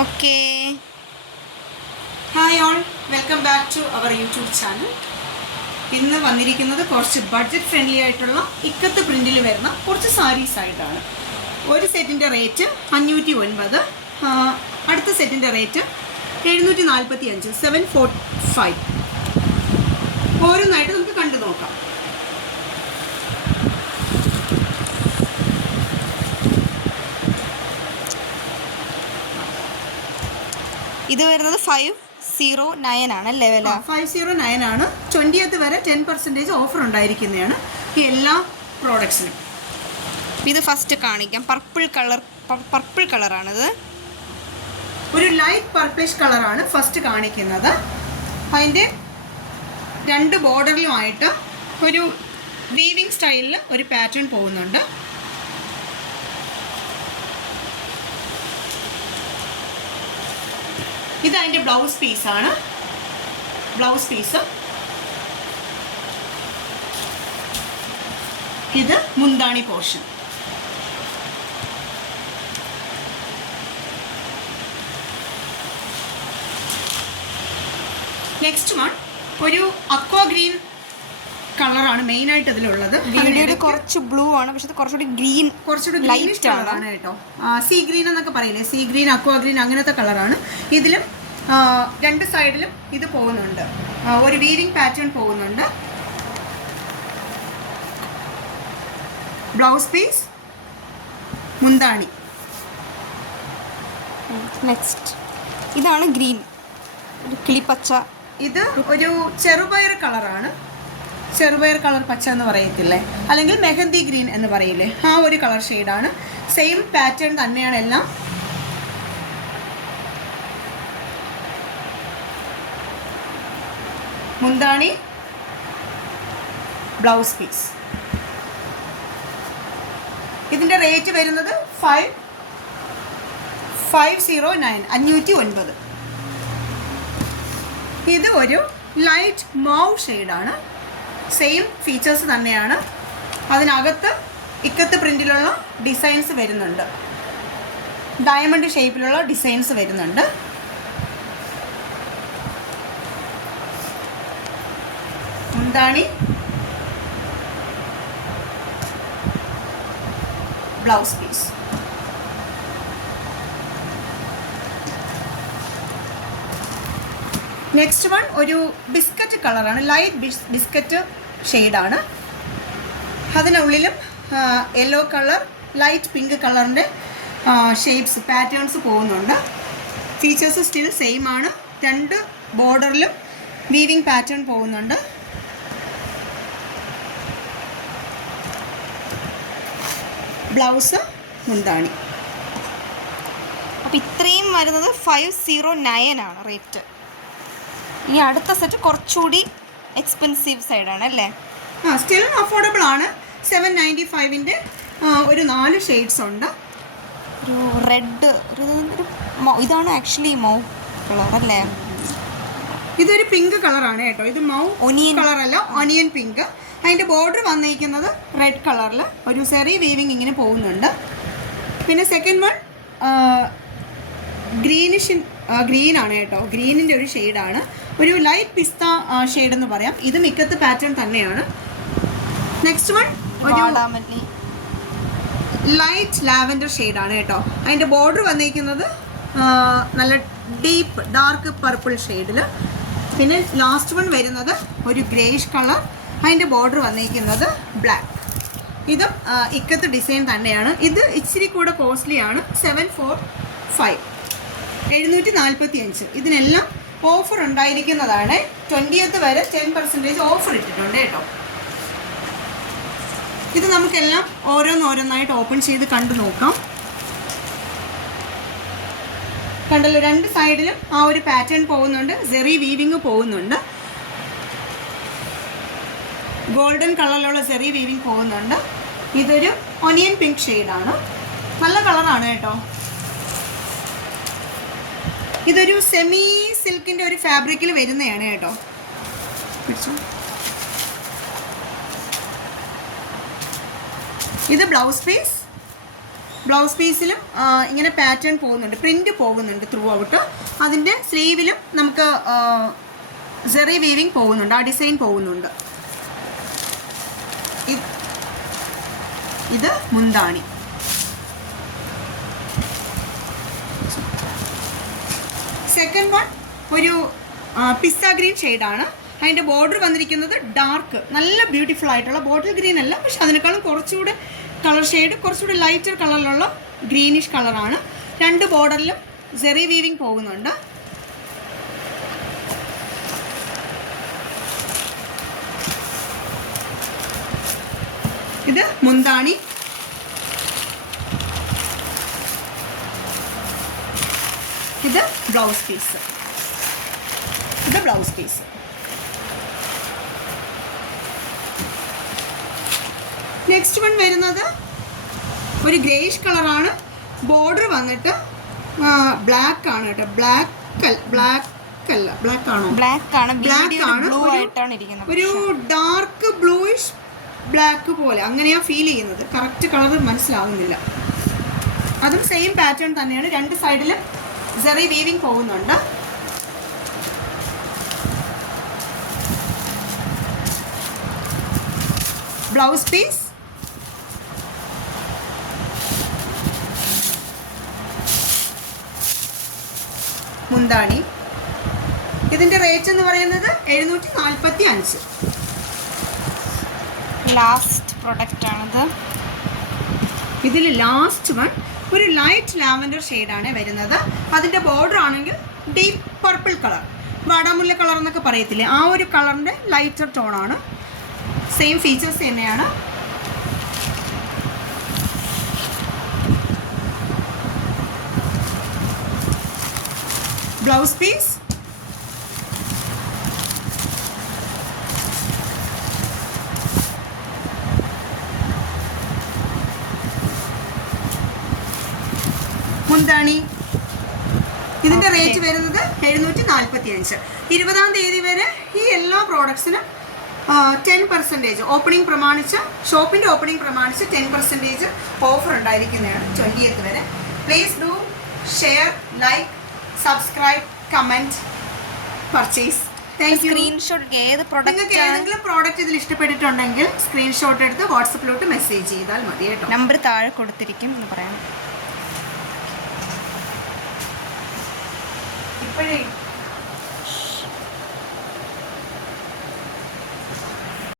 Okay. Hi all, welcome back to our YouTube channel. ഇന്ന് വന്നിരിക്കുന്നത് കുറച്ച് ബഡ്ജറ്റ് ഫ്രണ്ട്ലി ആയിട്ടുള്ള ഇക്കത്ത് പ്രിൻറ്റിൽ വരുന്ന കുറച്ച് സാരീസ് ആയിട്ടാണ്. ഒരു സെറ്റിൻ്റെ റേറ്റ് 509, അടുത്ത സെറ്റിൻ്റെ റേറ്റ് 745, 745. ഓരോന്നായിട്ട് നമുക്ക് കണ്ടു നോക്കാം. ഇത് വരുന്നത് 509 ആണ് അല്ലേ വില? 509 ആണ്. 20th വരെ 10% ഓഫർ ഉണ്ടായിരിക്കുന്നതാണ് ഈ എല്ലാ പ്രോഡക്ട്സിനും. ഇത് ഫസ്റ്റ് കാണിക്കാം. പർപ്പിൾ കളറാണിത്. ഒരു ലൈറ്റ് പർപ്പിഷ് കളറാണ് ഫസ്റ്റ് കാണിക്കുന്നത്. അതിൻ്റെ രണ്ട് ബോർഡറിലുമായിട്ട് ഒരു വീവിങ് സ്റ്റൈലിൽ ഒരു പാറ്റേൺ പോകുന്നുണ്ട്. ഇത് അതിൻ്റെ ബ്ലൗസ് പീസാണ്. Blouse piece. ഇത് മുന്താണി പോർഷൻ. നെക്സ്റ്റ് വൺ ഒരു അക്വാ ഗ്രീൻ കളറാണ് മെയിനായിട്ട് ഇതിലുള്ളത്. വീഡിയോയിൽ കുറച്ച് ബ്ലൂ ആണ്, പക്ഷെ കുറച്ചുകൂടി ഗ്രീനിഷ് കളറാണ് കേട്ടോ. സീ ഗ്രീൻ എന്നൊക്കെ പറയില്ലേ, സീ ഗ്രീൻ, അക്വാ ഗ്രീൻ, അങ്ങനത്തെ കളറാണ്. ഇതിലും രണ്ട് സൈഡിലും ഇത് പോകുന്നുണ്ട്, ഒരു വീവിങ് പാറ്റേൺ പോകുന്നുണ്ട്. ബ്ലൗസ് പീസ്, മുന്താണി. നെക്സ്റ്റ് ഇതാണ് ഗ്രീൻ, ഒരു കിളിപ്പച്ച. ഇത് ഒരു ചെറുപയർ കളറാണ്. ചെറുപയർ കളർ പച്ച എന്ന് പറയത്തില്ലേ, അല്ലെങ്കിൽ മെഹന്തി ഗ്രീൻ എന്ന് പറയില്ലേ, ആ ഒരു കളർ ഷെയ്ഡാണ്. സെയിം പാറ്റേൺ തന്നെയാണ് എല്ലാം. മുന്താണി, ബ്ലൗസ് പീസ്. ഇതിൻ്റെ റേറ്റ് വരുന്നത് 509, 509. ഇത് ഒരു ലൈറ്റ് മൗവ് ഷെയ്ഡാണ്. സെയിം ഫീച്ചേഴ്സ് തന്നെയാണ്. അതിനകത്ത് ഇക്കത്ത് പ്രിൻറ്റിലുള്ള ഡിസൈൻസ് വരുന്നുണ്ട്, ഡയമണ്ട് ഷേപ്പിലുള്ള ഡിസൈൻസ് വരുന്നുണ്ട്. മുന്താണി, ബ്ലൗസ് പീസ്. നെക്സ്റ്റ് വൺ ഒരു ബിസ്ക്കറ്റ് കളറാണ്, ലൈറ്റ് ബിസ്ക്കറ്റ് ഷെയ്ഡാണ്. അതിനുള്ളിലും യെല്ലോ കളർ, ലൈറ്റ് പിങ്ക് കളറിൻ്റെ ഷേപ്സ്, പാറ്റേൺസ് പോകുന്നുണ്ട്. ഫീച്ചേഴ്സ് സ്റ്റിൽ സെയിം ആണ്. രണ്ട് ബോർഡറിലും വീവിങ് പാറ്റേൺ പോകുന്നുണ്ട്. ബ്ലൗസ്, മുന്താണി. അപ്പോൾ ഇത്രയും വരുന്നത് 509 ആണ് റേറ്റ്. ഇനി അടുത്ത സെറ്റ് കുറച്ചുകൂടി എക്സ്പെൻസീവ് സൈഡാണ് അല്ലേ? സ്റ്റിൽ അഫോർഡബിൾ ആണ്. 795ൻ്റെ ഒരു 4 ഷെയ്ഡ്സ് ഉണ്ട്. ഒരു റെഡ്, ഇതാണ് ആക്ച്വലി മൗ കളർ അല്ലേ? ഇതൊരു പിങ്ക് കളറാണ് കേട്ടോ. ഇത് മൗ ഒനിയൻ കളറല്ല, ഒനിയൻ പിങ്ക്. അതിൻ്റെ ബോർഡർ വന്നിരിക്കുന്നത് റെഡ് കളറിൽ ഒരു സെറി വീവിങ് ഇങ്ങനെ പോകുന്നുണ്ട്. പിന്നെ സെക്കൻഡ് വൺ ഗ്രീനാണ് കേട്ടോ. ഗ്രീനിൻ്റെ ഒരു ഷെയ്ഡാണ്, ഒരു ലൈറ്റ് പിസ്ത ഷെയ്ഡ് എന്ന് പറയാം. ഇത് മിക്കത്ത് പാറ്റേൺ തന്നെയാണ്. നെക്സ്റ്റ് വൺ ഒരു ലൈറ്റ് ലാവൻഡർ ഷെയ്ഡാണ് കേട്ടോ. അതിൻ്റെ ബോർഡർ വന്നിരിക്കുന്നത് നല്ല ഡീപ്പ് ഡാർക്ക് പർപ്പിൾ ഷെയ്ഡിൽ. പിന്നെ ലാസ്റ്റ് വൺ വരുന്നത് ഒരു ഗ്രേഷ് കളർ. അതിൻ്റെ ബോർഡർ വന്നിരിക്കുന്നത് ബ്ലാക്ക്. ഇതും ഇക്കത്ത് ഡിസൈൻ തന്നെയാണ്. ഇത് ഇച്ചിരി കൂടെ കോസ്റ്റ്ലിയാണ്, 745, 745. ഇതിനെല്ലാം ഓഫർ ഉണ്ടായിരിക്കുന്നതാണ്. 20th വരെ 10% ഓഫർ ഇട്ടിട്ടുണ്ട് കേട്ടോ. ഇത് നമുക്കെല്ലാം ഓരോന്നോരോന്നായിട്ട് ഓപ്പൺ ചെയ്ത് കണ്ടു നോക്കാം. കണ്ടല്ലോ, രണ്ട് സൈഡിലും ആ ഒരു പാറ്റേൺ പോകുന്നുണ്ട്, സെറി വീവിങ് പോകുന്നുണ്ട്, ഗോൾഡൻ കളറിലുള്ള സെറി വീവിങ് പോകുന്നുണ്ട്. ഇതൊരു ഒനിയൻ പിങ്ക് ഷെയ്ഡാണ്, നല്ല കളറാണ് കേട്ടോ. ഇതൊരു സെമി സിൽക്കിൻ്റെ ഒരു ഫാബ്രിക്കിൽ വരുന്നതാണ് കേട്ടോ. ഇത് ബ്ലൗസ് പീസ്, ബ്ലൗസ് പീസിലും ഇങ്ങനെ പാറ്റേൺ പോകുന്നുണ്ട്, പ്രിൻ്റ് പോകുന്നുണ്ട് ത്രൂ ഔട്ട്. അതിൻ്റെ സ്ലീവിലും നമുക്ക് സെറി വീവിങ് പോകുന്നുണ്ട്, ആ ഡിസൈൻ പോകുന്നുണ്ട്. ഇത് മുന്താണി. സെക്കൻഡ് വൺ ഒരു പിസ്ത ഗ്രീൻ ഷെയ്ഡാണ്. അതിൻ്റെ ബോർഡർ വന്നിരിക്കുന്നത് ഡാർക്ക്, നല്ല ബ്യൂട്ടിഫുൾ ആയിട്ടുള്ള ബോട്ടിൽ ഗ്രീൻ അല്ല, പക്ഷെ അതിനേക്കാളും കുറച്ചുകൂടെ കളർ ഷെയ്ഡ്, കുറച്ചുകൂടി ലൈറ്റർ കളറിലുള്ള ഗ്രീനിഷ് കളറാണ്. രണ്ട് ബോർഡറിലും സെറി വീവിങ് പോകുന്നുണ്ട്. ഇത് മുന്താണി. ഇത് ബ്ലൗസ് പീസ്. ഇത് ബ്ലൗസ് പീസ്. നെക്സ്റ്റ് വൺ വരുന്നത് ഒരു ഗ്രേഷ് കളറാണ്. ബോർഡർ വന്നിട്ട് ബ്ലാക്ക് ആണ് കേട്ടോ. ബ്ലാക്ക് ആണ്. ഒരു ഡാർക്ക് ബ്ലൂയിഷ് ബ്ലാക്ക് പോലെ അങ്ങനെയാണ് ഫീൽ ചെയ്യുന്നത്. കറക്റ്റ് കളർ മനസ്സിലാവുന്നില്ല. അതും സെയിം പാറ്റേൺ തന്നെയാണ്. രണ്ട് സൈഡിലും സെറി വീവിങ് പോകുന്നുണ്ട്. Blouse piece. മുന്താണി. ഇതിൻ്റെ റേറ്റ് എന്ന് പറയുന്നത് 745. ലാസ്റ്റ് പ്രൊഡക്റ്റ് ആണിത്. ഇതിൽ ലാസ്റ്റ് വൺ ഒരു ലൈറ്റ് ലാവൻഡർ ഷെയ്ഡാണ് വരുന്നത്. അതിൻ്റെ ബോർഡർ ആണെങ്കിൽ ഡീപ്പ് പർപ്പിൾ കളർ, വാടാമുല്ല കളർ എന്നൊക്കെ പറയത്തില്ലേ, ആ ഒരു കളറിൻ്റെ ലൈറ്റർ ടോണാണ്. സെയിം ഫീച്ചേഴ്സ് തന്നെയാണ്. Blouse piece. മുന്താണി. ഇതിൻ്റെ റേറ്റ് വരുന്നത് 745. 20-ാം തീയതി വരെ ഈ എല്ലാ പ്രോഡക്ട്സിനും 10% ഓപ്പണിംഗ് പ്രമാണിച്ച്, ഷോപ്പിൻ്റെ ഓപ്പണിംഗ് പ്രമാണിച്ച് 10% ഓഫർ ഉണ്ടായിരിക്കുന്നതാണ് 20th വരെ. Please do share, like, subscribe, comment, purchase. Thank you. Screenshot നിങ്ങൾക്ക് ഏതെങ്കിലും പ്രോഡക്റ്റ് ഇതിൽ ഇഷ്ടപ്പെട്ടിട്ടുണ്ടെങ്കിൽ സ്ക്രീൻഷോട്ട് എടുത്ത് വാട്സപ്പിലോട്ട് മെസ്സേജ് ചെയ്താൽ മതി കേട്ടോ. നമ്പർ താഴെ കൊടുത്തിരിക്കും എന്ന് പറയാം. ഇപ്പോഴേ